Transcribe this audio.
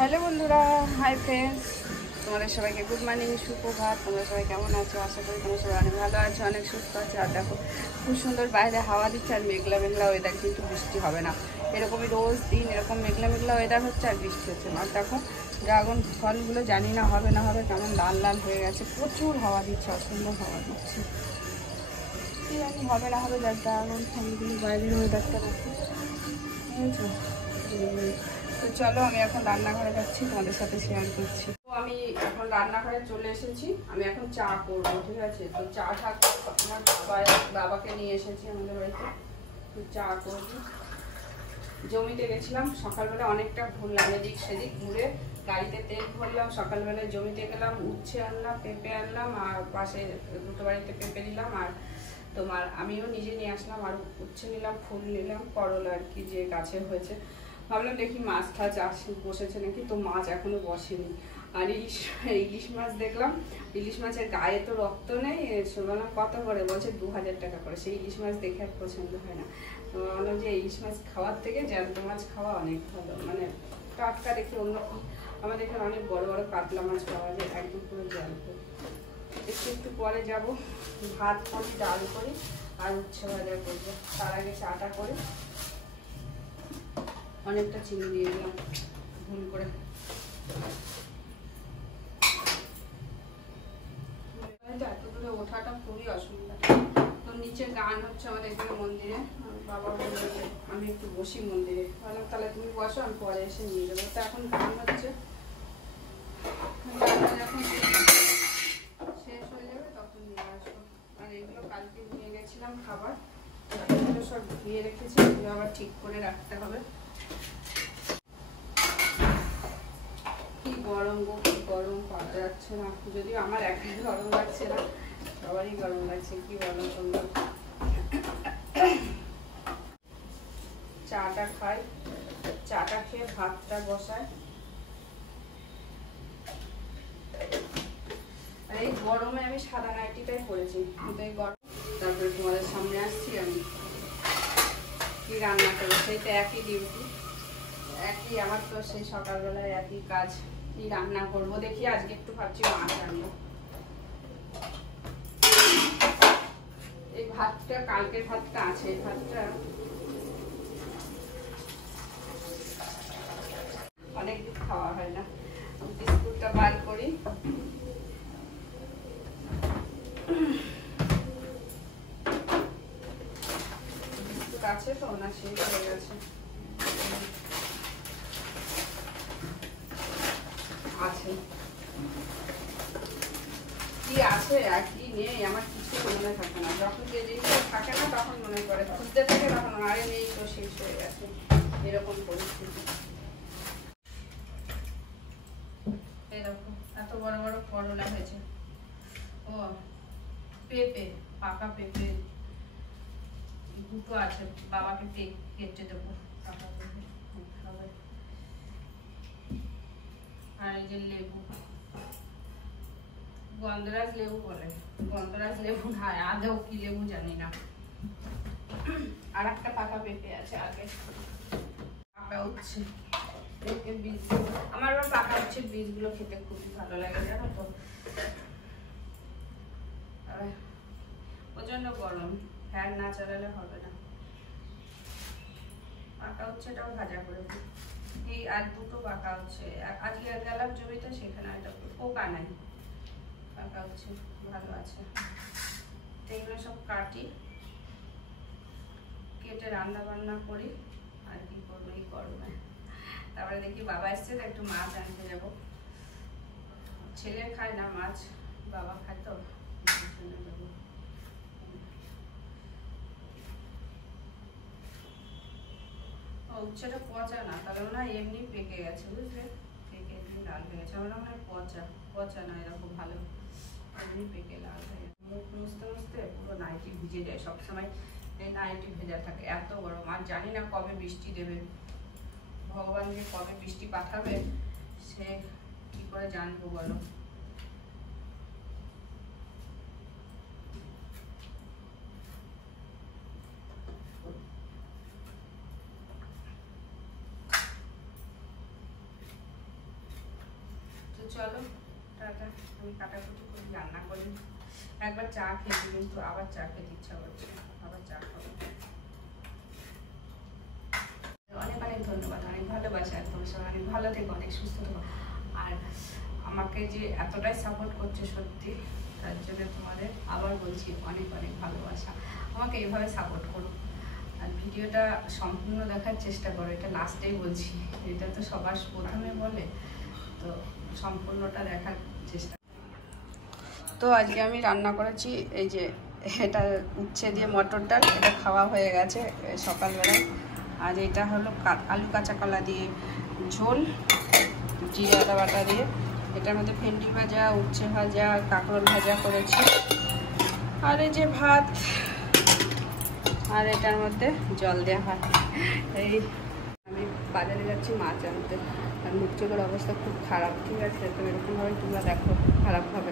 Hello বন্ধুরা, hi friends, তোমাদের সবাইকে গুড মর্নিং, সুপ্রভাত। তোমরা সবাই কেমন আছো? আশা করি তোমরা সবাই অনেক ভালো আছো, অনেক সুস্থ আছো। আর দেখো খুব সুন্দর বাইরে হাওয়া দিচ্ছে আর মেঘলা মেঘলা ওয়েদার, কিন্তু বৃষ্টি হবে না। এরকমই রোজ দিন এরকম মেঘলা মেঘলা ওয়েদার হচ্ছে আর বৃষ্টি হচ্ছে না। আর দেখো ড্রাগন ফলগুলো জানি না হবে না হবে, কেমন লাল লাল হয়ে গেছে। প্রচুর হাওয়া দিচ্ছে, অসুন্দর হাওয়া দিচ্ছে। কি জানি হবে না হবে, যার ড্রাগন ফলগুলো বাইরের ওয়েদারটা দেখো, বুঝেছো? তো চলো আমি এখন রান্নাঘরে যাচ্ছি, তোমাদের সাথে শেয়ার করছি। তো আমি এখন রান্নাঘরে চলে এসেছি, আমি এখন চা করবো, ঠিক আছে? তো চা থাকতে আমার বাবাকে নিয়ে এসেছি আমাদের বাড়িতে, তো চা করবো। জমিতে গেছিলাম সকালবেলা, অনেকটা ঘুরলাম এদিক সেদিক, ঘুরে গাড়িতে তেল ভরলাম। সকালবেলায় জমিতে গেলাম, উচ্ছে আনলাম, পেঁপে আনলাম, আর পাশে দুটো বাড়িতে পেঁপে নিলাম, আর তোমার আমিও নিজে নিয়ে আসলাম, আর উচ্ছে নিলাম, ফুল নিলাম, করলা আর কি যে গাছে হয়েছে। ভাবলাম দেখি মাছ টাছ বসেছে নাকি, তো মাছ এখনো বসেনি। আর ইলিশ মাছ দেখলাম, ইলিশ মাছের গায়ে তো রক্ত নেই, বললাম কত করে, বলছে 2000 টাকা করে। সেই ইলিশ মাছ দেখে আর পছন্দ হয় না। তো বললাম যে ইলিশ মাছ খাওয়ার থেকে জ্যান্ত মাছ খাওয়া অনেক ভালো, মানে টাটকা দেখে অন্য। আমাদের এখানে অনেক বড় বড় কাতলা মাছ পাওয়া যায়, একদম পুরো জ্যান্ত। একটু পরে যাব, ভাত করি, ডাল করি আর উচ্ছে ভাজা করবো। তার আগে চাটা করে, অনেকটা চিনি দিয়ে দিলাম ভুল করে। এত দূরে ওঠাটা খুবই অসুবিধা। তো নিচে গান হচ্ছে আমাদের এখানে মন্দিরে, বাবা বললো যে আমি একটু বসি মন্দিরে। বললাম তাহলে তুমি বসো, আমি পরে এসে নিয়ে যাবো। তো এখন গান হচ্ছে, যখন শেষ হয়ে যাবে তখন নিয়ে আসবো। আর এগুলো কালকে নিয়ে গেছিলাম খাবার, এগুলো সব ধুয়ে রেখেছি, এগুলো আবার ঠিক করে রাখতে হবে। কি গরম গো, কি গরম, পাওয়া যাচ্ছে না। যদিও আমার একই গরম লাগছে না, সবারই গরম লাগছে। কি বলো তোমরা? চাটা খাই, চাটা খেয়ে ভাতটা বসায়। আর এই গরমে আমি সাদা নাইটিটাই পরেছি, কিন্তু এই গরম। তারপরে তোমাদের সামনে আসছি আমি, কি রান্না করবো, সেই তো একই ডিউটি, একই আমার তো সেই সকালবেলায় একই কাজ। কি রান্না করবো দেখি, আজকে একটু ভাবছি মাছ আনবো। এই ভাতটা, কালকের ভাতটা আছে, এই ভাতটা অনেকদিন খাওয়া হয় না। বিস্কুটটা বার করি, বিস্কুট আছে তো না, শেষ হয়ে গেছে। আছে কি আছে আর কি নেই, আমার কিছু মনে থাকে না। যখন যে জিনিসটা থাকে না তখন মনে করে, খুঁজতে থাকে তখন আরে নেই তো, শেষ হয়ে গেছে, এরকম পরিস্থিতি। এরকম এত বড় বড় করলা হয়েছে। ও পেঁপে, পাকা পেঁপে দুটো আছে, বাবাকে কেটে দেবো পাকা পেঁপে খাবে। আর এই যে লেবু, গন্ধরাজ লেবু বলে, গন্ধরাজ লেবু না, আদৌ কি লেবু জানি না। আর একটা পাকা পেঁপে আছে, আগে পাকা উচ্ছে, বীজ। আমার আবার পাকা উচ্ছের বীজগুলো খেতে খুবই ভালো লাগে, জানো তো। প্রচন্ড গরম, ফ্যান না চালালে হবে না। পাকা উচ্ছেটাও ভাজা করে দিই। এই আর দুটো পাকা উচ্ছে, আজকে গেলাম জমিতে, সেখানে একটা পোকা নাই, পাকা উচ্ছে ভালো আছে। এগুলো সব কাটি, কেটে রান্না বান্না করি। আর কি করবো এই গরমে? তারপরে দেখি বাবা এসছে তো, একটু মাছ আনতে যাব। ছেলে খায় না মাছ, বাবা খায় তো, দেবো। উচ্ছেটা পচা না, তাহলে না এমনি পেকে গেছে, বুঝলে, পেকে এমনি লাল হয়ে গেছে। আমার মনে হয় পচা, পচা না, এরকম ভালো এমনি পেকে লাল হয়ে গেছে। মুখ মুছতে মুছতে পুরো নাইটি ভিজে যায়, সবসময় এই নাইটি ভেজা থাকে, এত গরম। আর জানি না কবে বৃষ্টি দেবে, ভগবান যে কবে বৃষ্টি পাঠাবে সে কি করে জানবো বলো। চলো টাটা, আমি কাটাকুটি করি, রান্না করি। একবার চা খেয়েছি কিন্তু আবার চা খেতে ইচ্ছা করছে, আবার চা খাবো। অনেক অনেক ধন্যবাদ, অনেক ভালোবাসা, তোমার সবাই অনেক ভালো থেকো, অনেক সুস্থ থেকো। আর আমাকে যে এতটাই সাপোর্ট করছে সত্যি, তার জন্য তোমাদের আবার বলছি অনেক অনেক ভালোবাসা। আমাকে এইভাবে সাপোর্ট করো, আর ভিডিওটা সম্পূর্ণ দেখার চেষ্টা করো। এটা লাস্টেই বলছি, এটা তো সবার প্রথমে বলে, তো সম্পূর্ণটা দেখার চেষ্টা। তো আজকে আমি রান্না করেছি এই যে এটা উচ্ছে দিয়ে মটর ডাল, এটা খাওয়া হয়ে গেছে সকালবেলায়। আর এটা হলো আলু কাঁচা কলা দিয়ে ঝোল, জিরা আদা বাটা দিয়ে। এটার মধ্যে ভেন্ডি ভাজা, উচ্ছে ভাজা, কাঁকরোল ভাজা করেছি, আর এই যে ভাত, আর এটার মধ্যে জল দেওয়া ভাত। এই আমি বাজারে যাচ্ছি মাছ আনতে, আর মুখ চোখের অবস্থা খুব খারাপ, ঠিক আছে? তো এরকমভাবে তোমরা দেখো খারাপভাবে